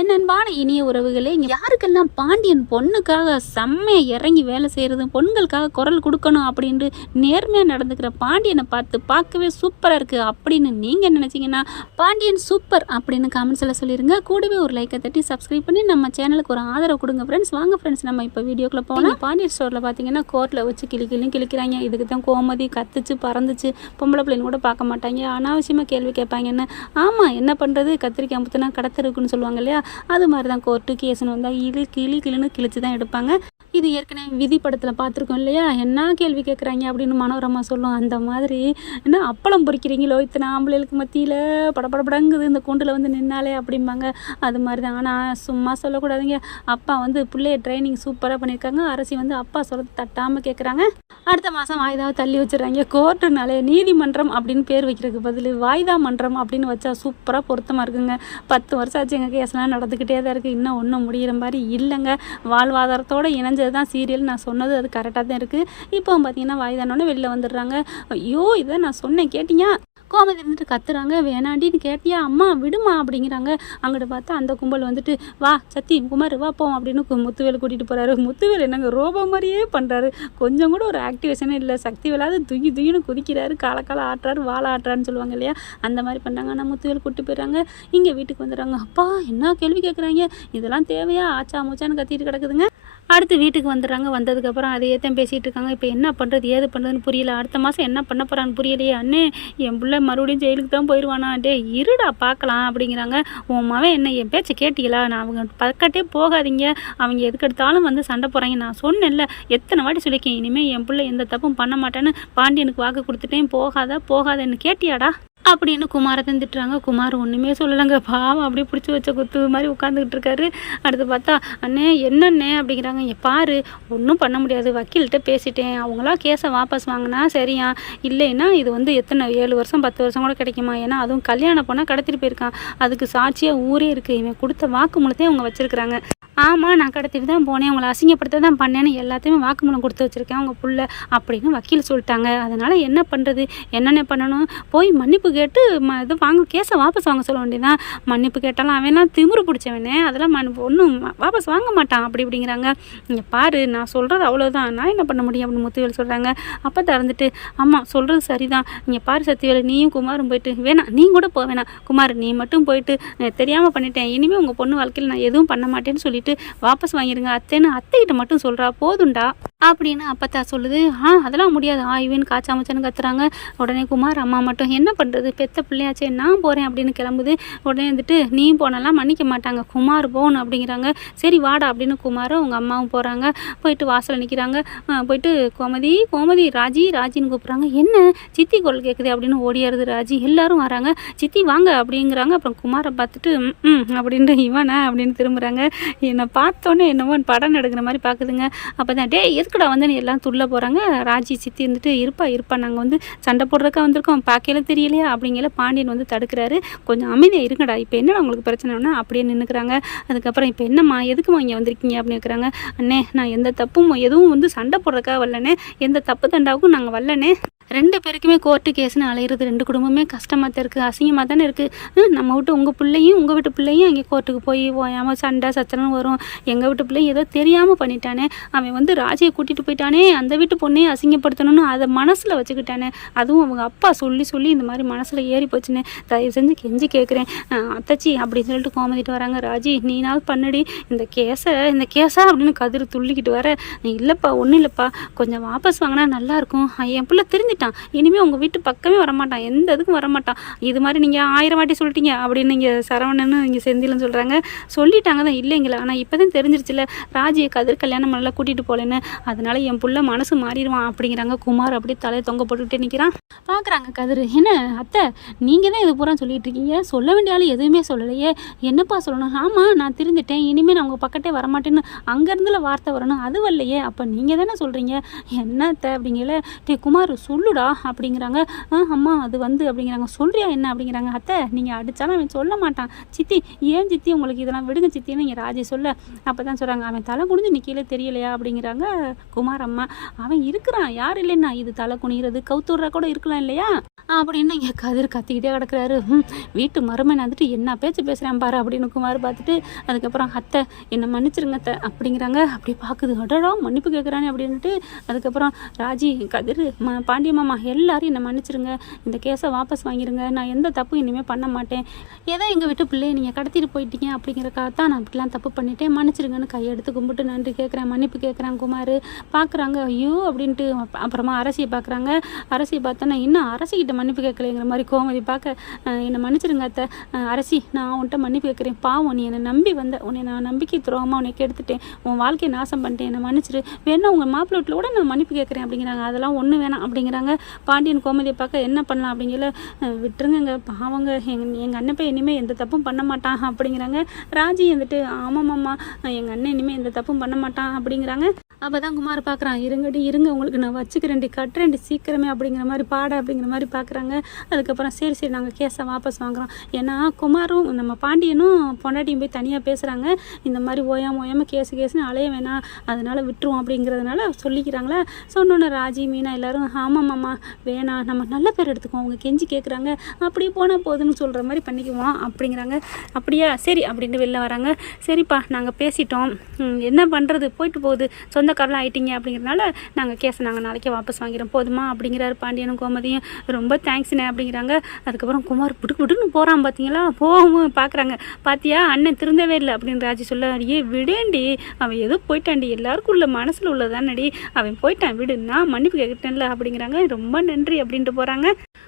என் அன்பான இனிய உறவுகளே இங்கே யாருக்கெல்லாம் பாண்டியன் பொண்ணுக்காக செம்மையாக இறங்கி வேலை செய்கிறது பொண்களுக்காக குரல் கொடுக்கணும் அப்படின்ட்டு நேர்மையாக நடந்துக்கிற பாண்டியனை பார்த்து பார்க்கவே சூப்பராக இருக்குது அப்படின்னு நீங்கள் நினச்சிங்கன்னா பாண்டியன் சூப்பர் அப்படின்னு கமெண்ட்ஸ்ல சொல்லிருங்க. கூடவே ஒரு லைக்கை தட்டி சப்ஸ்கிரைப் பண்ணி நம்ம சேனலுக்கு ஒரு ஆதரவு கொடுங்க ஃப்ரெண்ட்ஸ் வாங்க ஃப்ரெண்ட்ஸ் நம்ம இப்போ வீடியோக்குள்ள போனால் பாண்டியன் ஸ்டோரில் பார்த்தீங்கன்னா கோர்ட்டில் வச்சு கிளி கிளியும் கிளிக்கிறாங்க. இதுக்கு தான் கோமதி கத்துச்சு பறந்துச்சு. பொம்பளை பிள்ளைங்க கூட பார்க்க மாட்டாங்க. அனாவசியமாக கேள்வி கேட்பாங்கன்னு. ஆமாம் என்ன பண்ணுறது கத்திரிக்காய் அமுத்துனா கடத்தருக்குன்னு சொல்லுவாங்க இல்லையா? அது மாதிரி தான் கோர்ட்டு கேஸ்னு வந்தால் இழு கிளி கிளின்னு கிழிச்சு தான் எடுப்பாங்க. இது ஏற்கனவே விதி படத்தில் பார்த்துருக்கோம் இல்லையா? என்ன கேள்வி கேட்குறாங்க அப்படின்னு மனோரமா சொல்லும். அந்த மாதிரி என்ன அப்பளம் பொறிக்கிறீங்களோ? இத்தனை ஆம்பளைகளுக்கு மத்தியில் படபடபடங்குது. இந்த கூண்டில் வந்து நின்னாலே அப்படிம்பாங்க. அது மாதிரி தான். ஆனால் சும்மா சொல்லக்கூடாதுங்க. அப்பா வந்து பிள்ளைய ட்ரைனிங் சூப்பராக பண்ணியிருக்காங்க. அரசி வந்து அப்பா சொல்கிறது தட்டாமல் கேட்குறாங்க அடுத்த மாதம் வாய்தாவை தள்ளி வச்சிடுறாங்க. கோர்ட்டுனாலே நீதிமன்றம் அப்படின்னு பேர் வைக்கிறதுக்கு பதில் வாய்தா மன்றம் அப்படின்னு வச்சா சூப்பராக பொருத்தமாக இருக்குங்க. பத்து வருஷம் ஆச்சு எங்கள் கேஸ்லாம் நடந்துக்கிட்டே தான் இருக்குது இன்னும் ஒன்றும் முடிகிற மாதிரி இல்லைங்க. வாழ்வாதாரத்தோடு இணைஞ்சது தான் சீரியல் நான் சொன்னது அது கரெக்டாக தான் இருக்குது இப்போ பார்த்தீங்கன்னா வாய்தானோடனே வெளில வந்துடுறாங்க. ஐயோ இதை நான் சொன்னேன் கேட்டியா கோமதி இருந்துட்டு கத்துறாங்க. வேணாண்டின்னு கேட்டியா? அம்மா விடுமா அப்படிங்கிறாங்க. அங்கிட்டு பார்த்தா அந்த கும்பல் வந்துட்டு வா சத்தி குமார் வா போம் அப்படின்னு கு- முத்துவேல் கூட்டிகிட்டு போகிறாரு முத்துவேல் என்னங்க ரோபோ மாதிரியே பண்ணுறாரு கொஞ்சம் கூட ஒரு ஆக்டிவேஷனே இல்லை. சக்தி வேலாவது துயி துயின்னு குதிக்கிறாரு. காலக்கால ஆட்டுறாரு வாழை ஆட்டுறான்னு சொல்லுவாங்க இல்லையா? அந்த மாதிரி பண்ணுறாங்க ஆனால் முத்துவேல் கூப்பிட்டு போயிடுறாங்க. இங்கே வீட்டுக்கு வந்துடுறாங்க. அப்பா என்ன கேள்வி கேட்குறாங்க இதெல்லாம் தேவையா? ஆச்சா மூச்சான்னு கத்திட்டு கிடக்குதுங்க. அடுத்து வீட்டுக்கு வந்துடுறாங்க. வந்ததுக்கப்புறம் அதையே தான் பேசிகிட்டு இருக்காங்க. இப்போ என்ன பண்ணுறது ஏது பண்ணுறதுன்னு புரியல. அடுத்த மாதம் என்ன பண்ண போகிறான்னு புரியலையே. அண்ணே என் பிள்ளை மறுபடியும் ஜெயிலுக்கு தான் போயிடுவானா டே இருடா பார்க்கலாம் அப்படிங்கிறாங்க. உன் மவன் என்ன என் பேச்சை கேட்டீங்களா? நான் அவங்க பக்கட்டே போகாதீங்க. அவங்க எதுக்கு எடுத்தாலும் வந்து சண்டை போகிறாங்க நான் சொன்னேன்ல எத்தனை வாட்டி சொல்லியிருக்கேன் இனிமேல் என் பிள்ளை எந்த தப்பும் பண்ண மாட்டேன்னு. பாண்டியனுக்கு வாக்கு கொடுத்துட்டேன். போகாத போகாதன்னு கேட்டியாடா? அப்படின்னு குமாரை திட்டுறாங்க குமார் ஒன்றுமே சொல்லலைங்க. பாவம் அப்படியே பிடிச்சி வச்ச குத்து மாதிரி உட்காந்துக்கிட்டு இருக்காரு. அடுத்து பார்த்தா அண்ணே என்னண்ணே அப்படிங்கிறாங்க. "இங்க பாரு ஒன்றும் பண்ண முடியாது. வக்கீல்கிட்ட பேசிட்டேன். அவங்களா கேஸை வாபஸ் வாங்கினா சரியா? இல்லைன்னா இது வந்து எத்தனை ஏழு வருஷம் பத்து வருஷம் கூட கிடைக்குமா? ஏன்னா அதுவும் கல்யாணம் போனால் கடத்திட்டு போயிருக்கான். அதுக்கு சாட்சியாக ஊரே இருக்குது இவன் கொடுத்த வாக்குமூலத்தையும் அவங்க வச்சுருக்கிறாங்க. ஆமாம் நான் கடத்திட்டு தான் போனேன். உங்களை அசிங்கப்படுத்த தான் பண்ணேன்னு எல்லாத்தையுமே வாக்குமூலம் கொடுத்து வச்சுருக்கேன். அவங்க புள்ள அப்படின்னு வக்கீல் சொல்லிட்டாங்க. அதனால் என்ன பண்ணுறது என்னென்ன பண்ணணும்? போய் மன்னிப்பு கேட்டு ம இது வாங்க கேஸை வாபஸ் வாங்க சொல்ல வேண்டியதான் மன்னிப்பு கேட்டாலும் அவன்லாம் திமிரு பிடிச்சவனே. அதெல்லாம் மன் ஒன்றும் வாபஸ் வாங்க மாட்டான். அப்படி இப்படிங்கிறாங்க. இங்கே பாரு நான் சொல்கிறது அவ்வளோதான் நான் என்ன பண்ண முடியும் அப்படின்னு முத்துவேல் சொல்கிறாங்க அப்போ திறந்துட்டு ஆமாம் சொல்கிறது சரிதான். இங்கே பாரு சத்தியவேல் நீயும் குமாரும் போயிட்டு வேணாம் நீ கூட போ வேணாம். குமார் நீ மட்டும் போயிட்டு தெரியாமல் பண்ணிட்டேன். இனிமேல் உங்கள் பொண்ணு வாழ்க்கையில் நான் எதுவும் பண்ண மாட்டேன்னு சொல்லிட்டு வாபஸ் வாங்கிடுங்க அத்தைன்னு அத்தைகிட்ட மட்டும் சொல்கிறா போதுண்டா. அப்படின்னு அப்பத்தா சொல்லுது. ஆ அதெல்லாம் முடியாது. ஆ இவன் காச்சாமச்சான்னு கத்துறாங்க. உடனே குமார் அம்மா மட்டும் என்ன பண்ணுறது பெத்த பிள்ளையாச்சே நான் போகிறேன் அப்படின்னு கிளம்புது. உடனே வந்துட்டு நீ போனெல்லாம் மன்னிக்க மாட்டாங்க. குமார் போகணும். அப்படிங்கிறாங்க. சரி வாடா. அப்படின்னு குமாரும் அவங்க அம்மாவும் போகிறாங்க போயிட்டு வாசல் நிற்கிறாங்க போயிட்டு கோமதி கோமதி ராஜி ராஜின்னு கூப்பிட்றாங்க. என்ன? சித்தி குரல் கேட்குது அப்படின்னு ஓடியாருது ராஜி. எல்லாரும் வராங்க. சித்தி வாங்க. அப்படிங்கிறாங்க. அப்புறம் குமாரை பார்த்துட்டு "ம், ம் அப்படின்ட்டு இவனா அப்படின்னு திரும்புகிறாங்க என்னை பார்த்தோன்னே என்னமோ படம் எடுக்கிற மாதிரி பார்க்குதுங்க. அப்போ தான் டே எதுக்குடா வந்து எல்லாம் துள்ள போகிறாங்க ராஜி சித்தி இருந்துட்டு இருப்பா இருப்பா. நாங்கள் வந்து சண்டை போடுறதுக்கா வந்திருக்கோம். பார்க்கல தெரியலையா? அப்படிங்கிற பாண்டியன் வந்து தடுக்கிறாரு. கொஞ்சம் அமைதியாக இருங்கடா. இப்போ என்னடா உங்களுக்கு பிரச்சனைனா அப்படியே நின்றுக்கிறாங்க அதுக்கப்புறம் இப்போ என்னம்மா? எதுக்குமா இங்கே வந்திருக்கீங்க? அப்படின்னு இருக்கிறாங்க அண்ணே நான் எந்த தப்பும் எதுவும் வந்து சண்டை போடுறதுக்காக வரலனே எந்த தப்பு தண்டாவுக்கும் நாங்கள் வரலனே ரெண்டு பேருக்குமே கோர்ட்டு கேஸ்னு அலையிறது ரெண்டு குடும்பமே கஷ்டமாக தான் இருக்குது அசிங்கமாக தானே இருக்குது நம்ம விட்டு உங்கள் பிள்ளையும் உங்கள் வீட்டு பிள்ளையும் அங்கே கோர்ட்டுக்கு போய் ஓயாமல் சண்டை சச்சரவு வரும். எங்கள் வீட்டு பிள்ளையும் ஏதோ தெரியாமல் பண்ணிட்டானே. அவன் வந்து ராஜையை கூட்டிகிட்டு போயிட்டானே. அந்த வீட்டு பொண்ணையும் அசிங்கப்படுத்தணும்னு அதை மனசில் வச்சுக்கிட்டானே. அதுவும் அவங்க அப்பா சொல்லி சொல்லி இந்த மாதிரி மனசில் ஏறி போச்சுன்னு தயவு செஞ்சு கெஞ்சி கேட்குறேன் அத்தச்சி அப்படின்னு சொல்லிட்டு கோமதிட்டு வராங்க. ராஜி நீனாவது பண்ணுடி. இந்த கேஸை இந்த கேஸா அப்படின்னு கதிர் துள்ளிக்கிட்டு வர. இல்லைப்பா ஒன்றும் இல்லைப்பா. கொஞ்சம் வாபஸ் வாங்கினா நல்லாயிருக்கும் என் பிள்ளை போயிட்டான் இனிமேல் உங்கள் வீட்டு பக்கமே வரமாட்டான். எந்த இதுக்கும் வரமாட்டான். இது மாதிரி நீங்கள் ஆயிரம் வாட்டி சொல்லிட்டீங்க அப்படின்னு நீங்கள் சரவணன்னு இங்கே செந்திலன்னு சொல்கிறாங்க சொல்லிட்டாங்க தான் இல்லைங்களா. ஆனால் இப்போ தான் தெரிஞ்சிருச்சுல ராஜியை கதிர் கல்யாணம் பண்ணல கூட்டிகிட்டு போகலன்னு. அதனால என் புள்ள மனசு மாறிடுவான் அப்படிங்கிறாங்க. குமார் அப்படியே தலையை தொங்க போட்டுக்கிட்டே நிற்கிறான் பார்க்குறாங்க கதிர். என்ன அத்தை நீங்கள் தான் இது பூரா சொல்லிட்டு இருக்கீங்க? சொல்ல வேண்டிய ஆள் எதுவுமே சொல்லலையே. என்னப்பா சொல்லணும்? ஆமாம் நான் திருந்துட்டேன் இனிமேல் நான் உங்கள் பக்கத்தே வரமாட்டேன்னு அங்கேருந்துல வார்த்தை வரணும். அது வரலையே. அப்போ நீங்கள் தானே சொல்கிறீங்க என்ன அத்தை அப்படிங்கல. டே குமார் சொல்லு. சொல்லுடா அப்படிங்கிறாங்க. அம்மா அது வந்து அப்படிங்கிறாங்க. சொல்றியா என்ன அப்படிங்கிறாங்க. அத்தை நீங்கள் அடித்தாலும் அவன் சொல்ல மாட்டான். சித்தி ஏன் சித்தி உங்களுக்கு இதெல்லாம் விடுங்க சித்தின்னு இங்கே ராஜி சொல்ல. அப்போ தான் சொல்கிறாங்க அவன் தலை குனிஞ்சு நிற்கல தெரியலையா அப்படிங்கிறாங்க குமார் அம்மா அவன் இருக்கிறான். யார் இல்லைன்னா இது தலை குனிகிறது கவுத்துடுறா கூட இருக்கலாம் இல்லையா? அப்படின்னு இங்கே கதிர் கத்திக்கிட்டே கிடக்குறாரு. வீட்டு மருமன் வந்துட்டு என்ன பேச்சு பேசுகிறேன் பாரு அப்படின்னு குமார் பார்த்துட்டு அதுக்கப்புறம் அத்தை என்னை மன்னிச்சிருங்க அத்தை அப்படிங்கிறாங்க. அப்படி பார்க்குது. அடடா மன்னிப்பு கேட்குறானே அப்படின்ட்டு அதுக்கப்புறம் ராஜி கதிர் ம பாண்டிய மாமா எல்லாரும் என்னை மன்னிச்சிருங்க. இந்த கேஸை வாபஸ் வாங்கிடுங்க நான் எந்த தப்பும் இனிமேல் பண்ண மாட்டேன். ஏதோ எங்கள் வீட்டு பிள்ளையை நீங்கள் கடத்திட்டு போயிட்டீங்க அப்படிங்கிறக்காக தான் நான் இப்படிலாம் தப்பு பண்ணிட்டேன். மன்னிச்சிருங்கன்னு கையெடுத்து கும்பிட்டு நன்றி கேட்குறேன் மன்னிப்பு கேட்குறேன் குமார். பார்க்குறாங்க ஐயோ அப்படின்ட்டு அப்புறமா அரசியை பார்க்குறாங்க அரசியை பார்த்தோன்னா இன்னும் அரசிக்கிட்ட மன்னிப்பு கேட்கலைங்கிற மாதிரி கோமதி பார்க்க என்னை மன்னிச்சிருங்க அத்தை. அரசி நான் உன்கிட்ட மன்னிப்பு கேட்குறேன் பாவம் நீ என்னை நம்பி வந்த உன்னை நான் நம்பிக்கை துரோகமாக உன்னை கெடுத்துட்டேன். உன் வாழ்க்கையை நாசம் பண்ணிட்டேன். என்னை மன்னிச்சிரு. வேணா உங்கள் மாப்பிள்ளை வீட்டில் கூட நான் மன்னிப்பு கேட்குறேன் அப்படிங்கிறாங்க. அதெல்லாம் ஒன்று வேணாம் அப்படிங்கிறாங்க. பாண்டியன் கோமதியை பார்க்க என்ன பண்ணலாம் அப்படிங்கிற விட்டுருங்க விட்டுருங்கங்க. பாவங்க எங்கள் எங்கள் அண்ணன் போய் இனிமேல் எந்த தப்பும் பண்ண மாட்டான் அப்படிங்கிறாங்க. ராஜி வந்துட்டு ஆமாம்மாம்மா எங்கள் அண்ணன் இனிமேல் எந்த தப்பும் பண்ண மாட்டான் அப்படிங்கிறாங்க. அப்போ தான் குமார் பார்க்குறான் இருங்கடி இருங்க உங்களுக்கு நான் வச்சுக்கிறேன்டி கட்டுறேன்டி சீக்கிரமே அப்படிங்கிற மாதிரி பாட அப்படிங்கிற மாதிரி பார்க்குறாங்க. அதுக்கப்புறம் சரி சரி நாங்கள் கேஸை வாபஸ் வாங்குறோம். ஏன்னா குமாரும் நம்ம பாண்டியனும் பொண்டாட்டியும் போய் தனியாக பேசுகிறாங்க இந்த மாதிரி ஓயாம ஓயாமல் கேஸு கேஸ்னு அலைய வேணாம். அதனால் விட்டுருவோம் அப்படிங்கிறதுனால சொல்லிக்கிறாங்களா? சொன்னோன்னே ராஜி மீனா எல்லாரும் ஆமாம்மா வேணாம் நம்ம நல்ல பேர் எடுத்துக்குவோம். அவங்க கெஞ்சி கேட்குறாங்க அப்படியே போனால் போதும்னு சொல்கிற மாதிரி பண்ணிக்குவோம் அப்படிங்கிறாங்க. அப்படியா? சரி அப்படின்ட்டு வெளில வராங்க. சரிப்பா நாங்கள் பேசிட்டோம். என்ன பண்ணுறது போயிட்டு போகுது. சொந்தக்காரெலாம் ஆயிட்டீங்க அப்படிங்கிறனால நாங்கள் கேஸை நாங்கள் நாளைக்கே வாபஸ் வாங்கிறோம் போதுமா? அப்படிங்கிறாரு பாண்டியனும் கோமதியும். ரொம்ப தேங்க்ஸ்ண்ணே அப்படிங்கிறாங்க. அதுக்கப்புறம் குமார் புடுக்கு புடுன்னு போகிறான் பார்த்தீங்களா போகவும் பார்க்குறாங்க பார்த்தியா அண்ணன் திருந்தவே இல்லை அப்படின்னு ராஜி சொல்ல ஏ விடேண்டி அவன் ஏதோ போயிட்டாண்டி எல்லாருக்கும் உள்ள மனசில் உள்ளதானடி. அவன் போயிட்டான். விடு நான் மன்னிப்பு கேட்கட்டேன்ல அப்படிங்கிறாங்க. ரொம்ப நன்றி அப்படின்ட்டு போகிறாங்க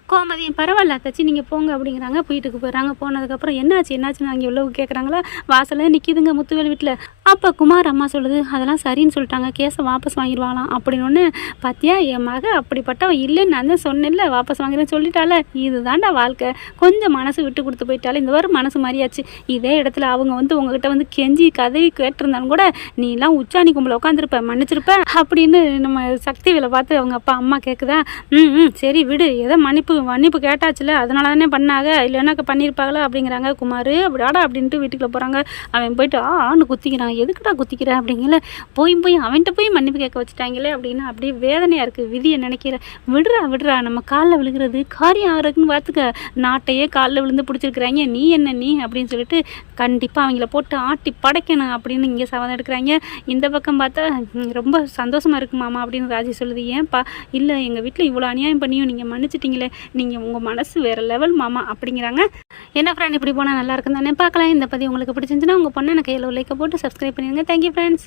கோமதியும் பரவாயில்ல தச்சு நீங்கள் போங்க அப்படிங்கிறாங்க. வீட்டுக்கு போயிடறாங்க போனதுக்கப்புறம் என்னாச்சு என்னாச்சுன்னு அங்கே எவ்வளோ கேட்குறாங்களா வாசலில் நிற்கிதுங்க முத்துவேல் வீட்டில் அப்போ குமார் அம்மா சொல்லுது அதெல்லாம் சரின்னு சொல்லிட்டாங்க. கேஸை வாபஸ் வாங்கிடுவாங்களாம் அப்படின்னு ஒன்று பார்த்தியா என் மக அப்படிப்பட்டவன் இல்லைன்னு நான் தான் சொன்னேன்ல. வாபஸ் வாங்குறேன்னு சொல்லிட்டால இதுதான்டா வாழ்க்கை. கொஞ்சம் மனசு விட்டு கொடுத்து போயிட்டாலே இந்த வாரம் மனசு மாறியாச்சு. இதே இடத்துல அவங்க வந்து உங்ககிட்ட வந்து கெஞ்சி கதை கேட்டிருந்தாலும் கூட நீலாம் உச்சாணி கும்பல உட்காந்துருப்ப மன்னிச்சிருப்ப? அப்படின்னு நம்ம சக்தி வேலை பார்த்து அவங்க அப்பா அம்மா கேட்குதா ம் ம் சரி விடு. ஏதோ மன்னிப்பு மன்னிப்பு கேட்டாச்சுல அதனால தானே பண்ணாங்க. இல்லைன்னா பண்ணியிருப்பாங்களா அப்படிங்கிறாங்க. குமார் அப்படியாடா அப்படின்ட்டு வீட்டுக்குள்ளே போகிறாங்க அவன் போயிட்டு ஆ ஆன்னு குத்திக்கிறான். எதுக்குடா குத்திக்கிற? அப்படிங்கல போய் போய் அவன்கிட்ட போய் மன்னிப்பு கேட்க வச்சுட்டாங்களே அப்படின்னு அப்படியே வேதனையாக இருக்குது விதியை நினைக்கிற விடுறா விடுறா. நம்ம காலில் விழுகிறது காரியம் ஆகிறதுக்குன்னு பார்த்துக்க. நாட்டையே காலில் விழுந்து பிடிச்சிருக்கிறாங்க. நீ என்ன நீ? அப்படின்னு சொல்லிட்டு கண்டிப்பாக அவங்கள போட்டு ஆட்டி படைக்கணும் அப்படின்னு இங்கே சவாதம் எடுக்கிறாங்க. இந்த பக்கம் பார்த்தா ரொம்ப சந்தோஷமாக இருக்கு மாமா அப்படின்னு ராஜி சொல்லுது. ஏன்ப்பா இல்லை எங்கள் வீட்டில் இவ்வளோ அநியாயம் பண்ணியும் நீங்கள் மன்னிச்சிட்டீங்களே நீங்கள் உங்கள் மனசு வேறு லெவல் மாமா அப்படிங்கிறாங்க. என்ன ஃப்ரெண்ட் இப்படி போனால் நல்லா இருக்கும் தானே பார்க்கலாம். இந்த பதிவு உங்களுக்கு பிடிச்சிருந்துச்சுன்னா உங்கள் பொண்ணை எனக்கு எல்லோ லைக்கை போட்டு சப்ஸ்கிரைப் பண்ணிடுங்க. Thank you friends